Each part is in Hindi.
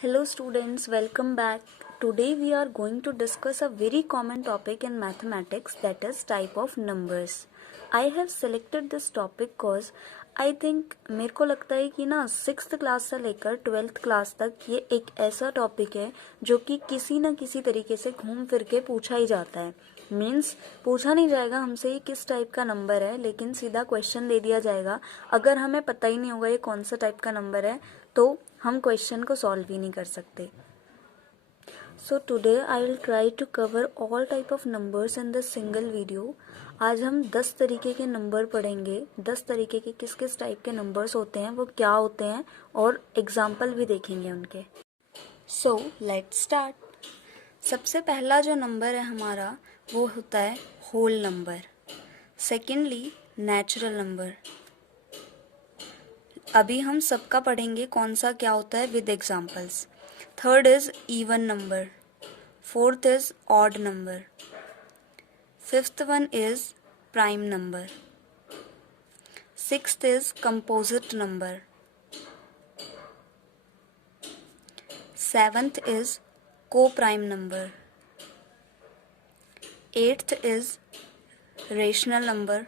Hello students, welcome back. Today we are going to discuss a very common topic in mathematics, that is type of numbers. I have selected this topic cause I think मेरे को लगता है कि ना 6th क्लास से लेकर 12th क्लास तक ये एक ऐसा टॉपिक है जो कि किसी न किसी तरीके से घूम फिर के पूछा ही जाता है. मीन्स पूछा नहीं जाएगा हमसे ये किस टाइप का नंबर है, लेकिन सीधा क्वेश्चन दे दिया जाएगा. अगर हमें पता ही नहीं होगा ये कौन सा टाइप का नंबर है तो हम क्वेश्चन को सॉल्व ही नहीं कर सकते. So today I will try to cover all type of numbers in this single video. आज हम 10 तरीके के नंबर पढ़ेंगे. 10 तरीके के किस किस टाइप के नंबर्स होते हैं, वो क्या होते हैं, और एग्जाम्पल भी देखेंगे उनके. So let's start. सबसे पहला जो नंबर है हमारा वो होता है whole number. Secondly natural number. अभी हम सबका पढ़ेंगे कौन सा क्या होता है with examples. Third is even number. Fourth is odd number. Fifth one is prime number. Sixth is composite number. Seventh is coprime number. Eighth is rational number.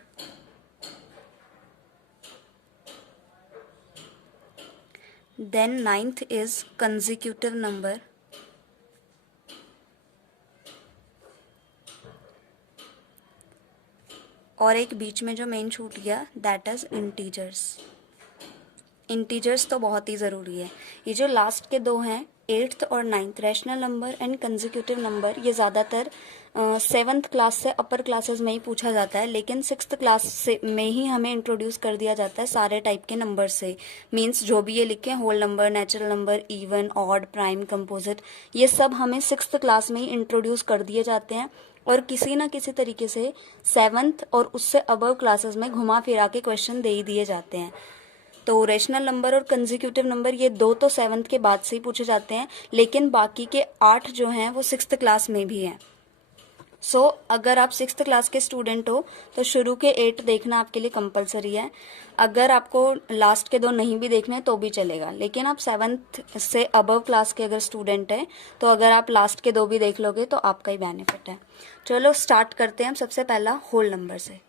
Then ninth is consecutive number. और एक बीच में जो मेन छूट गया दैट इज इंटीजर्स. इंटीजर्स तो बहुत ही ज़रूरी है. ये जो लास्ट के दो हैं 8th और 9th rational number and consecutive number, ये ज़्यादातर 7th क्लास से अपर क्लासेस में ही पूछा जाता है, लेकिन 6th क्लास से में ही हमें इंट्रोड्यूस कर दिया जाता है सारे टाइप के नंबर से. मीन्स जो भी ये लिखे whole number, natural number, even, odd, prime, composite, ये सब हमें 6th क्लास में ही इंट्रोड्यूस कर दिए जाते हैं और किसी ना किसी तरीके से 7th और उससे अबव क्लासेस में घुमा फिरा के क्वेश्चन दे ही दिए जाते हैं. तो रेशनल नंबर और कंसेक्यूटिव नंबर ये दो तो 7th के बाद से ही पूछे जाते हैं, लेकिन बाकी के 8 जो हैं वो 6th क्लास में भी हैं. सो अगर आप 6th क्लास के स्टूडेंट हो तो शुरू के 8 देखना आपके लिए कंपलसरी है. अगर आपको लास्ट के दो नहीं भी देखने तो भी चलेगा, लेकिन आप 7th से अबव क्लास के अगर स्टूडेंट हैं तो अगर आप लास्ट के दो भी देख लोगे तो आपका ही बेनिफिट है. चलो स्टार्ट करते हैं हम सबसे पहला होल नंबर से.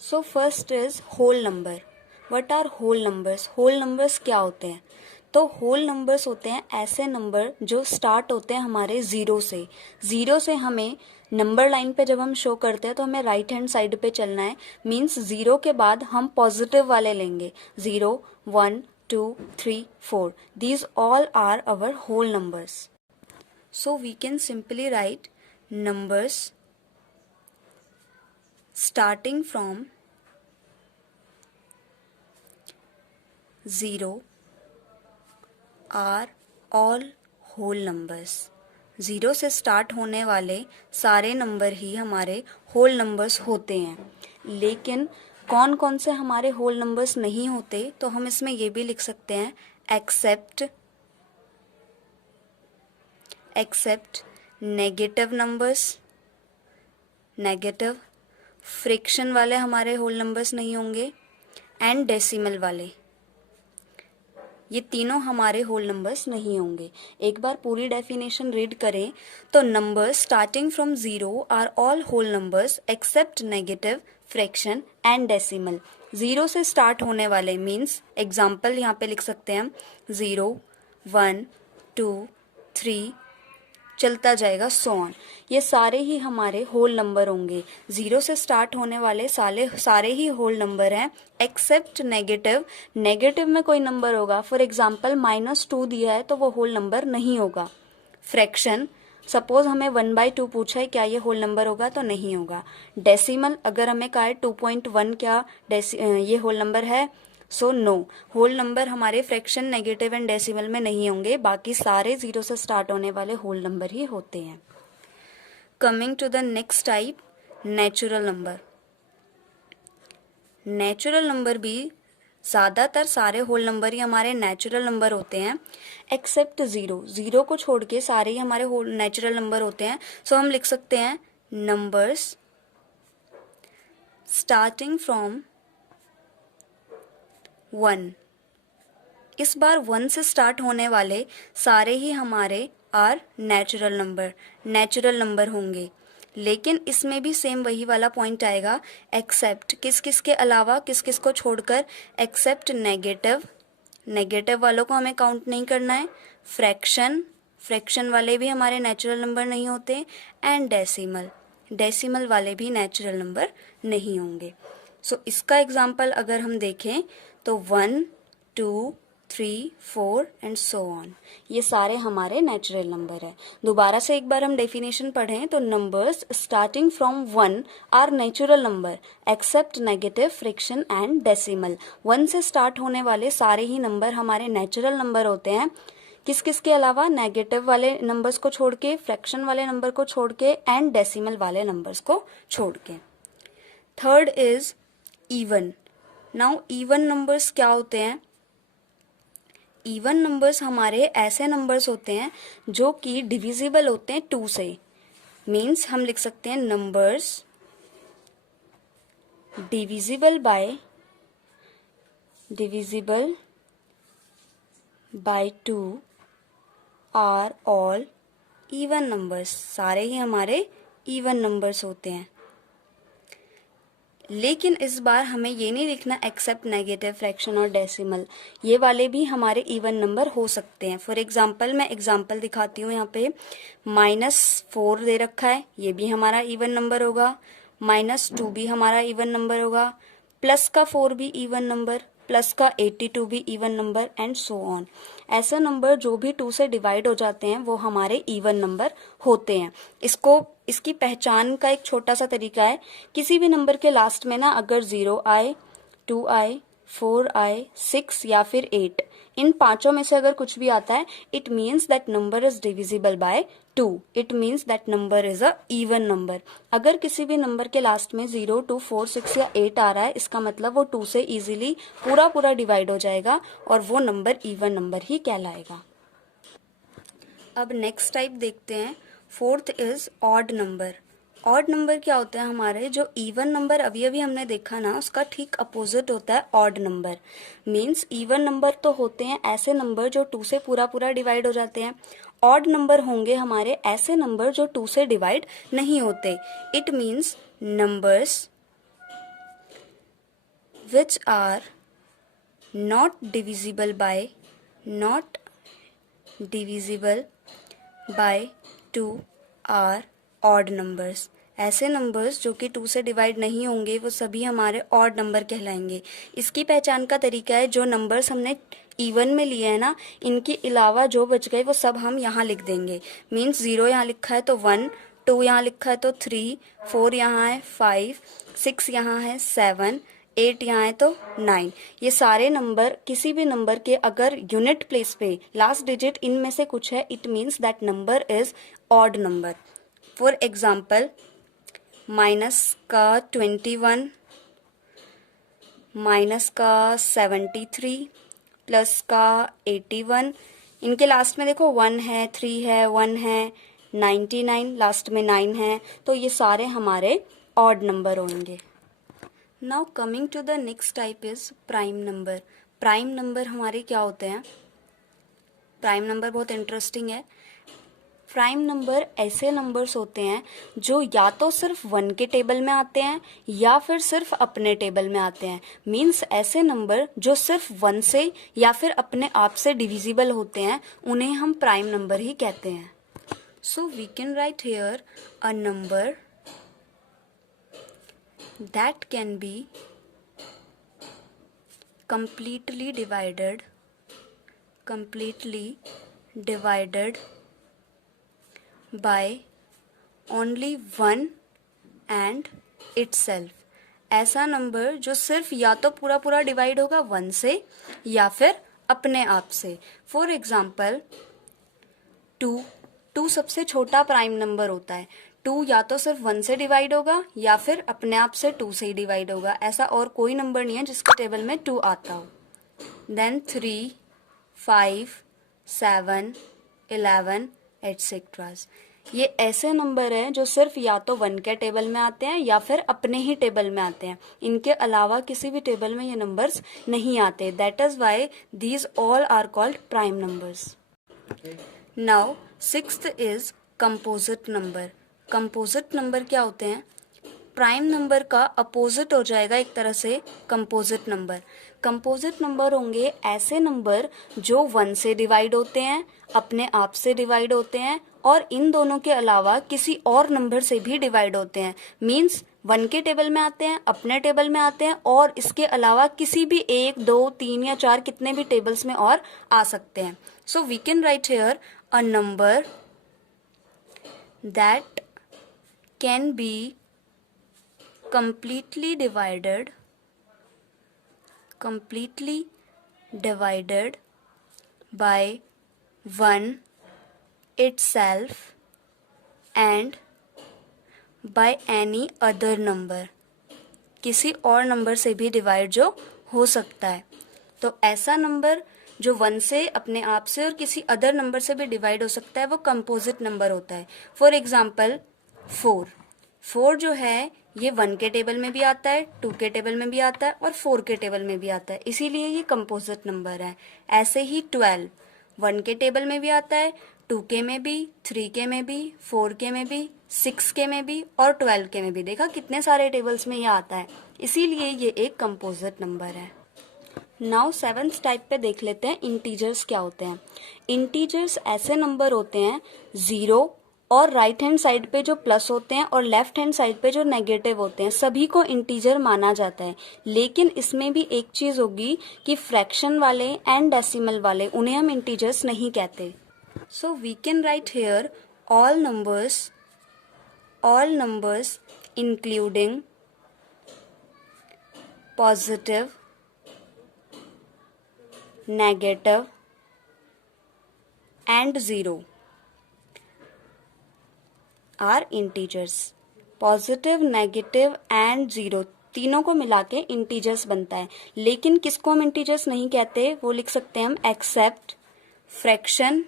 So first is whole number. What are whole numbers. Whole numbers क्या होते हैं? तो होल नंबर्स होते हैं ऐसे नंबर जो स्टार्ट होते हैं हमारे ज़ीरो से. ज़ीरो से हमें नंबर लाइन पे जब हम शो करते हैं तो हमें राइट हैंड साइड पे चलना है. मीन्स ज़ीरो के बाद हम पॉजिटिव वाले लेंगे. 0, 1, 2, 3, 4. These all are our whole numbers. So we can simply write numbers starting from 0 are all whole numbers. 0 से स्टार्ट होने वाले सारे नंबर ही हमारे होल नंबर्स होते हैं. लेकिन कौन कौन से हमारे होल नंबर्स नहीं होते, तो हम इसमें ये भी लिख सकते हैं except negative numbers. Negative fraction वाले हमारे होल नंबर्स नहीं होंगे, एंड डेसिमल वाले, ये तीनों हमारे होल नंबर्स नहीं होंगे. एक बार पूरी डेफिनेशन रीड करें तो numbers starting from 0 are all whole numbers except negative, fraction and decimal. 0 से स्टार्ट होने वाले मीन्स एग्जाम्पल यहाँ पे लिख सकते हैं हम 0, 1, 2, 3 चलता जाएगा सो ऑन. ये सारे ही हमारे होल नंबर होंगे. 0 से स्टार्ट होने वाले सारे ही होल नंबर हैं एक्सेप्ट नेगेटिव. नेगेटिव में कोई नंबर होगा, फॉर एग्जांपल -2 दिया है तो वो होल नंबर नहीं होगा. फ्रैक्शन, सपोज हमें 1/2 पूछा है, क्या ये होल नंबर होगा? तो नहीं होगा. डेसिमल, अगर हमें कहा है 2.1 क्या ये होल नंबर है, सो नो. होल नंबर हमारे फ्रैक्शन, नेगेटिव एंड डेसिमल में नहीं होंगे. बाकी सारे 0 से स्टार्ट होने वाले होल नंबर ही होते हैं. Coming to the next type, natural number. Natural number भी ज़्यादातर सारे होल नंबर ही हमारे नेचुरल नंबर होते हैं एक्सेप्ट 0. 0 को छोड़ के सारे ही हमारे होल नेचुरल नंबर होते हैं. सो हम लिख सकते हैं नंबर्स स्टार्टिंग फ्रॉम 1 इस बार 1 से स्टार्ट होने वाले सारे ही हमारे आर नेचुरल नंबर होंगे, लेकिन इसमें भी सेम वही वाला पॉइंट आएगा, एक्सेप्ट किस किस के अलावा, किस किस को छोड़कर, एक्सेप्ट नेगेटिव वालों को हमें काउंट नहीं करना है, फ्रैक्शन वाले भी हमारे नेचुरल नंबर नहीं होते, एंड डेसिमल वाले भी नेचुरल नंबर नहीं होंगे। सो इसका एग्जाम्पल अगर हम देखें तो 1, 2, 3, 4 एंड सो ऑन, ये सारे हमारे नेचुरल नंबर है। दोबारा से एक बार हम डेफिनेशन पढ़ें तो numbers starting from 1 are natural number except negative, fraction and decimal. 1 से स्टार्ट होने वाले सारे ही नंबर हमारे नेचुरल नंबर होते हैं, किस किस के अलावा, नेगेटिव वाले नंबर्स को छोड़ के, फ्रैक्शन वाले नंबर को छोड़ के, एंड डेसिमल वाले नंबर्स को छोड़ के। Third is even. Now even numbers क्या होते हैं? इवन नंबर्स हमारे ऐसे नंबर्स होते हैं जो कि डिविजिबल होते हैं 2 से। मीन्स हम लिख सकते हैं numbers divisible by 2 are all even numbers. सारे ही हमारे इवन नंबर्स होते हैं, लेकिन इस बार हमें ये नहीं लिखना एक्सेप्ट नेगेटिव, फ्रैक्शन और डेसिमल, ये वाले भी हमारे इवन नंबर हो सकते हैं। फॉर एग्जांपल मैं एग्जांपल दिखाती हूँ, यहाँ पे -4 दे रखा है, ये भी हमारा इवन नंबर होगा, -2 भी हमारा इवन नंबर होगा, प्लस का 4 भी इवन नंबर, प्लस का 82 भी even number, and so on. ऐसे नंबर जो भी 2 से डिवाइड हो जाते हैं वो हमारे इवन नंबर होते हैं। इसकी पहचान का एक छोटा सा तरीका है, किसी भी नंबर के लास्ट में ना अगर 0 आए, 2 आए, 4 आए, 6 या फिर 8, इन पांचों में से अगर कुछ भी आता है, it means that number is divisible by 2, it means that number is a even number. अगर किसी भी नंबर के लास्ट में 0, 2, 4, 6 या 8 आ रहा है, इसका मतलब वो 2 से इजीली पूरा डिवाइड हो जाएगा और वो नंबर इवन नंबर ही कहलाएगा। अब नेक्स्ट टाइप देखते हैं, fourth is odd number. Odd number क्या होता है? हमारे जो इवन नंबर अभी हमने देखा ना, उसका ठीक अपोजिट होता है odd number. Means even number तो होते हैं ऐसे नंबर जो 2 से पूरा डिवाइड हो जाते हैं, ऑड नंबर होंगे हमारे ऐसे नंबर जो 2 से डिवाइड नहीं होते। It means numbers which are not divisible by 2 are odd numbers. ऐसे नंबर्स जो कि 2 से डिवाइड नहीं होंगे वो सभी हमारे ऑड नंबर कहलाएंगे। इसकी पहचान का तरीका है, जो नंबर्स हमने इवन में लिए हैं ना, इनके अलावा जो बच गए वो सब हम यहाँ लिख देंगे। मीन्स 0 यहाँ लिखा है तो 1, 2 यहाँ लिखा है तो 3, 4 यहाँ है 5, 6 यहाँ है 7, 8 यहाँ है तो 9। ये सारे नंबर, किसी भी नंबर के अगर यूनिट प्लेस पे लास्ट डिजिट इनमें से कुछ है, it means that number is odd number. For example minus का 21, माइनस का 73, प्लस का 81, इनके लास्ट में देखो 1 है, 3 है, 1 है, 99, लास्ट में 9 है, तो ये सारे हमारे ऑड नंबर होंगे। Now coming to the next type is prime number. Prime number हमारे क्या होते हैं? प्राइम नंबर बहुत इंटरेस्टिंग है। प्राइम नंबर ऐसे नंबर्स होते हैं जो या तो सिर्फ 1 के टेबल में आते हैं या फिर सिर्फ अपने टेबल में आते हैं। मीन्स ऐसे नंबर जो सिर्फ 1 से या फिर अपने आप से डिविजिबल होते हैं, उन्हें हम प्राइम नंबर ही कहते हैं। So we can write here a number that can be completely divided by only 1 and itself। ऐसा नंबर जो सिर्फ या तो पूरा डिवाइड होगा 1 से या फिर अपने आप से। फॉर एग्जाम्पल 2 सबसे छोटा प्राइम नंबर होता है। 2 या तो सिर्फ 1 से डिवाइड होगा या फिर अपने आप से 2 से ही डिवाइड होगा। ऐसा और कोई नंबर नहीं है जिसके टेबल में 2 आता हो। Then 3, 5, 7, 11 etcetera. ये ऐसे नंबर है जो सिर्फ या तो 1 के टेबल में आते हैं या फिर अपने ही टेबल में आते हैं, इनके अलावा किसी भी टेबल में ये नंबर्स नहीं आते. That is why these all are called prime numbers. Now sixth is composite number. Composite number क्या होते हैं? प्राइम नंबर का अपोजिट हो जाएगा एक तरह से कंपोजिट नंबर. कंपोजिट नंबर होंगे ऐसे नंबर जो 1 से डिवाइड होते हैं, अपने आप से डिवाइड होते हैं और इन दोनों के अलावा किसी और नंबर से भी डिवाइड होते हैं. मीन्स 1 के टेबल में आते हैं, अपने टेबल में आते हैं और इसके अलावा किसी भी 1, 2, 3 या 4 कितने भी टेबल्स में और आ सकते हैं. So we can write here a number that can be completely divided by 1 itself and by any other number. किसी और नंबर से भी डिवाइड जो हो सकता है. तो ऐसा नंबर जो 1 से, अपने आप से और किसी अदर नंबर से भी डिवाइड हो सकता है वो कंपोजिट नंबर होता है. फॉर एग्जाम्पल 4 जो है ये 1 के टेबल में भी आता है, 2 के टेबल में भी आता है और 4 के टेबल में भी आता है, इसीलिए ये कंपोजिट नंबर है. ऐसे ही 12 1 के टेबल में भी आता है, 2 के में भी, 3 के में भी, 4 के में भी, 6 के में भी और 12 के में भी. देखा कितने सारे टेबल्स में ये आता है, इसीलिए ये एक कंपोजिट नंबर है. नाउ 7th टाइप पे देख लेते हैं इंटीजर्स क्या होते हैं. इंटीजर्स ऐसे नंबर होते हैं 0 और राइट हैंड साइड पे जो प्लस होते हैं और लेफ्ट हैंड साइड पे जो नेगेटिव होते हैं, सभी को इंटीजर माना जाता है. लेकिन इसमें भी एक चीज होगी कि फ्रैक्शन वाले एंड डेसिमल वाले उन्हें हम इंटीजर्स नहीं कहते. So we can write here all numbers including positive, negative and 0 are integers. Positive, negative and 0 तीनों को मिला के इंटीजर्स बनता है. लेकिन किसको हम इंटीजर्स नहीं कहते, वो लिख सकते हैं हम except fraction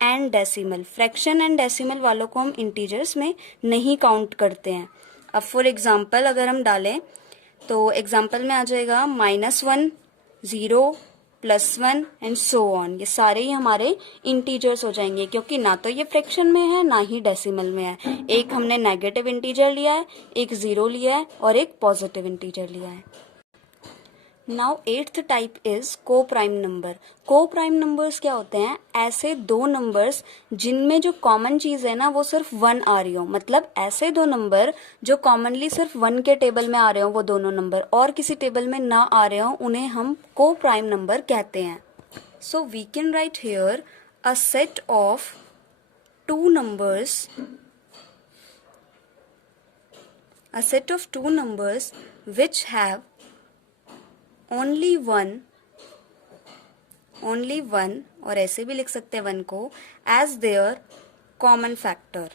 and decimal. Fraction and decimal वालों को हम इंटीजर्स में नहीं काउंट करते हैं. अब फॉर एग्जाम्पल अगर हम डालें तो एग्जाम्पल में आ जाएगा -1, 0, +1 एंड सो ऑन. ये सारे ही हमारे इंटीजर्स हो जाएंगे क्योंकि ना तो ये फ्रैक्शन में है ना ही डेसिमल में है. एक हमने नेगेटिव इंटीजर लिया है, एक 0 लिया है और एक पॉजिटिव इंटीजर लिया है. Now 8th type is coprime number. को प्राइम नंबर्स क्या होते हैं? ऐसे दो नंबर्स जिनमें जो कॉमन चीज है ना वो सिर्फ 1 आ रही हो. मतलब ऐसे दो नंबर जो कॉमनली सिर्फ 1 के टेबल में आ रहे हो, वो दोनों नंबर और किसी टेबल में ना आ रहे हो, उन्हें हम को प्राइम नंबर कहते हैं. So we can write here a set of two numbers which have only one और ऐसे भी लिख सकते हैं 1 को as their common factor.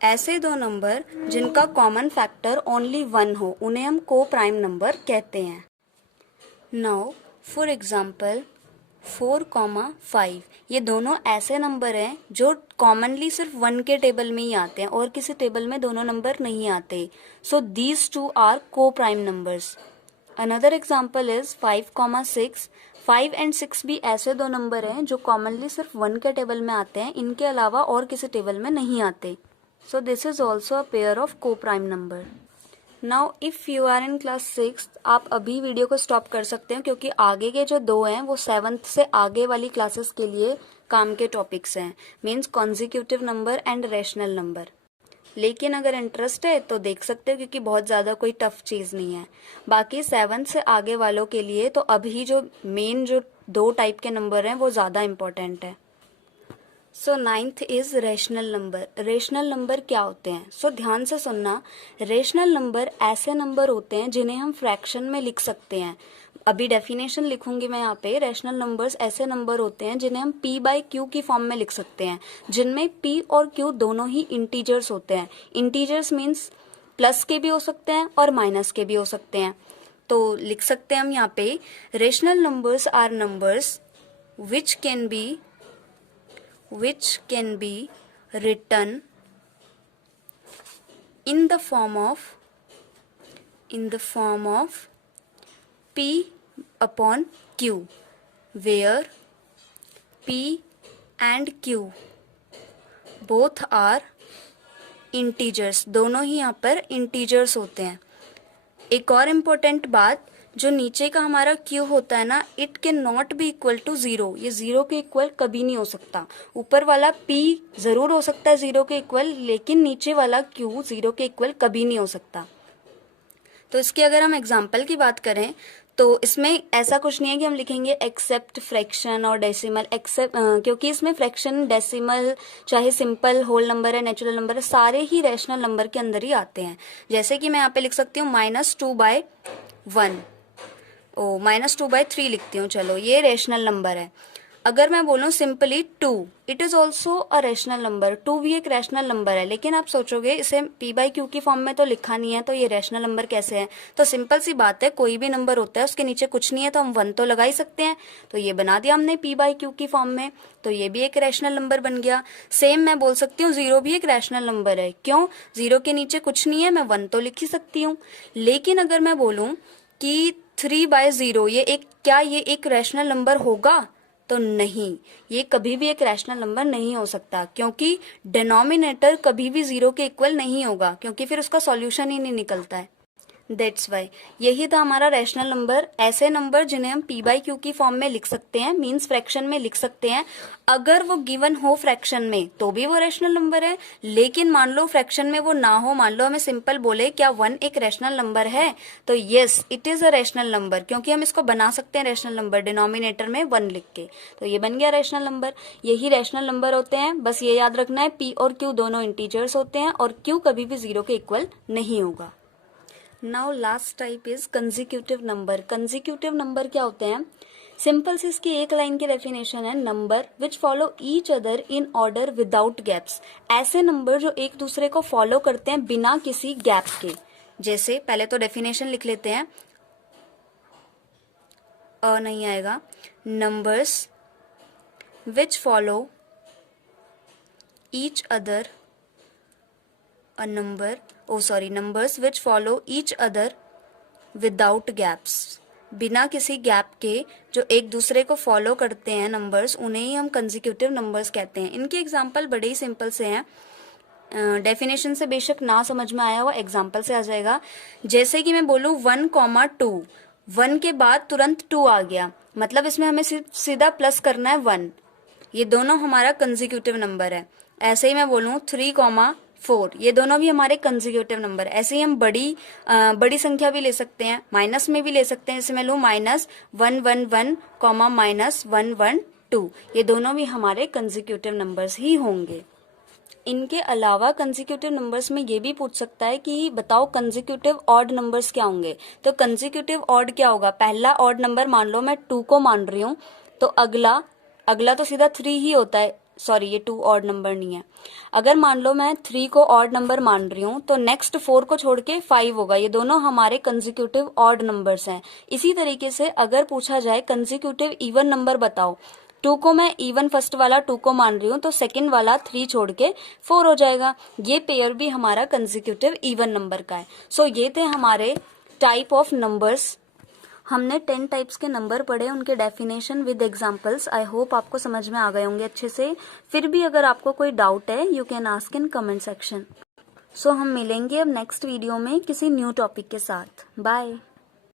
ऐसे दो नंबर जिनका कॉमन फैक्टर ओनली 1 हो उन्हें हम को प्राइम नंबर कहते हैं. नाउ फॉर एग्जाम्पल 4,5 ये दोनों ऐसे नंबर हैं जो कॉमनली सिर्फ 1 के टेबल में ही आते हैं और किसी टेबल में दोनों नंबर नहीं आते. सो दीज टू आर को prime numbers. Another example is 5,6. 5 and 6 भी ऐसे दो नंबर हैं जो कॉमनली सिर्फ 1 के टेबल में आते हैं, इनके अलावा और किसी टेबल में नहीं आते. So this is also a pair of coprime number. Now if you are in class 6 आप अभी वीडियो को स्टॉप कर सकते हैं क्योंकि आगे के जो दो हैं वो 7th से आगे वाली क्लासेस के लिए काम के टॉपिक्स हैं. Means consecutive number and rational number. लेकिन अगर इंटरेस्ट है तो देख सकते हो क्योंकि बहुत ज़्यादा कोई टफ चीज़ नहीं है. बाकी 7th से आगे वालों के लिए तो अभी जो मेन जो दो टाइप के नंबर हैं वो ज़्यादा इम्पोर्टेंट है. सो 9th is rational number. Rational number क्या होते हैं? सो ध्यान से सुनना. रेशनल नंबर ऐसे नंबर होते हैं जिन्हें हम फ्रैक्शन में लिख सकते हैं. अभी डेफिनेशन लिखूंगी मैं यहाँ पे. रेशनल नंबर्स ऐसे नंबर होते हैं जिन्हें हम p/q की फॉर्म में लिख सकते हैं, जिनमें p और q दोनों ही इंटीजर्स होते हैं. इंटीजर्स मीन्स प्लस के भी हो सकते हैं और माइनस के भी हो सकते हैं. तो लिख सकते हैं हम यहाँ पे rational numbers are numbers which can be which can be written in the form of P upon Q, where P and Q both are integers, दोनों ही यहाँ पर integers होते हैं। एक और इम्पोर्टेंट बात, जो नीचे का हमारा Q होता है ना, it can not be equal to 0, ये 0 के इक्वल कभी नहीं हो सकता। ऊपर वाला P जरूर हो सकता है 0 के इक्वल, लेकिन नीचे वाला Q 0 के इक्वल कभी नहीं हो सकता। तो इसकी अगर हम एग्जाम्पल की बात करें तो इसमें ऐसा कुछ नहीं है कि हम लिखेंगे एक्सेप्ट फ्रैक्शन और डेसिमल, एक्सेप्ट क्योंकि इसमें फ्रैक्शन, डेसिमल, चाहे सिंपल होल नंबर है, नेचुरल नंबर है, सारे ही रैशनल नंबर के अंदर ही आते हैं। जैसे कि मैं यहाँ पे लिख सकती हूँ -2/1, -2/3 लिखती हूँ, चलो ये रैशनल नंबर है। अगर मैं बोलूँ simply 2, it is also a rational number, 2 भी एक रैशनल नंबर है। लेकिन आप सोचोगे इसे p/q की फॉर्म में तो लिखा नहीं है, तो ये रैशनल नंबर कैसे है? तो सिंपल सी बात है, कोई भी नंबर होता है उसके नीचे कुछ नहीं है तो हम 1 तो लगा ही सकते हैं। तो ये बना दिया हमने p/q की फॉर्म में, तो ये भी एक रैशनल नंबर बन गया। सेम मैं बोल सकती हूँ 0 भी एक रैशनल नंबर है। क्यों? 0 के नीचे कुछ नहीं है, मैं 1 तो लिख ही सकती हूँ। लेकिन अगर मैं बोलूँ कि 3/0 क्या ये एक रैशनल नंबर होगा? तो नहीं, ये कभी भी एक रैशनल नंबर नहीं हो सकता, क्योंकि डिनोमिनेटर कभी भी 0 के इक्वल नहीं होगा, क्योंकि फिर उसका सॉल्यूशन ही नहीं निकलता है। दैट्स वाई यही था हमारा रैशनल नंबर। ऐसे नंबर जिन्हें हम p/q की फॉर्म में लिख सकते हैं, मींस फ्रैक्शन में लिख सकते हैं। अगर वो गिवन हो फ्रैक्शन में तो भी वो रैशनल नंबर है, लेकिन मान लो फ्रैक्शन में वो ना हो, मान लो हमें सिंपल बोले क्या 1 एक रैशनल नंबर है, तो yes it is a rational number, क्योंकि हम इसको बना सकते हैं रैशनल नंबर डिनोमिनेटर में 1 लिख के। तो ये बन गया रैशनल नंबर। यही रैशनल नंबर होते हैं, बस ये याद रखना है p और q दोनों इंटीजर्स होते हैं और q कभी भी 0 के इक्वल नहीं होगा। Now last type is consecutive number. Consecutive number क्या होते हैं? सिंपल से इसकी एक लाइन की डेफिनेशन है, number which follow each other in order without gaps. ऐसे नंबर जो एक दूसरे को फॉलो करते हैं बिना किसी गैप के। जैसे पहले तो डेफिनेशन लिख लेते हैं, नहीं आएगा, numbers which follow each other numbers which follow each other without gaps। बिना किसी गैप के जो एक दूसरे को फॉलो करते हैं नंबर्स, उन्हें ही हम कंसेक्यूटिव नंबर्स कहते हैं। इनके एग्जांपल बड़े ही सिंपल से हैं, डेफिनेशन से बेशक ना समझ में आया हुआ एग्जांपल से आ जाएगा। जैसे कि मैं बोलूँ 1,2, 1 के बाद तुरंत 2 आ गया, मतलब इसमें हमें सिर्फ सीधा प्लस करना है 1, ये दोनों हमारा कंसेक्यूटिव नंबर है। ऐसे ही मैं बोलूँ 3,4, ये दोनों भी हमारे कंसेक्यूटिव नंबर। ऐसे ही हम बड़ी संख्या भी ले सकते हैं, माइनस में भी ले सकते हैं। जैसे मैं लूँ -111, -112, ये दोनों भी हमारे कंसेक्यूटिव नंबर्स ही होंगे। इनके अलावा कंसेक्यूटिव नंबर्स में ये भी पूछ सकता है कि बताओ कंसेक्यूटिव ऑड नंबर्स क्या होंगे। तो कंसेक्यूटिव ऑड क्या होगा? पहला ऑड नंबर मान लो मैं 2 को मान रही हूँ, तो अगला तो सीधा 3 ही होता है। सॉरी, ये 2 ऑड नंबर नहीं है। अगर मान लो मैं 3 को ऑड नंबर मान रही हूँ, तो नेक्स्ट 4 को छोड़ के 5 होगा। ये दोनों हमारे कंसेक्यूटिव ऑड नंबर्स हैं। इसी तरीके से अगर पूछा जाए कंसेक्यूटिव इवन नंबर बताओ, 2 को मैं इवन फर्स्ट वाला 2 को मान रही हूँ, तो सेकंड वाला 3 छोड़ के 4 हो जाएगा। ये पेयर भी हमारा कंसेक्यूटिव इवन नंबर का है। सो ये थे हमारे टाइप ऑफ नंबर्स। हमने 10 टाइप्स के नंबर पढ़े, उनके definition with examples. I hope आपको समझ में आ गए होंगे अच्छे से। फिर भी अगर आपको कोई डाउट है, you can ask in comment section. So हम मिलेंगे अब नेक्स्ट वीडियो में किसी न्यू टॉपिक के साथ। बाय।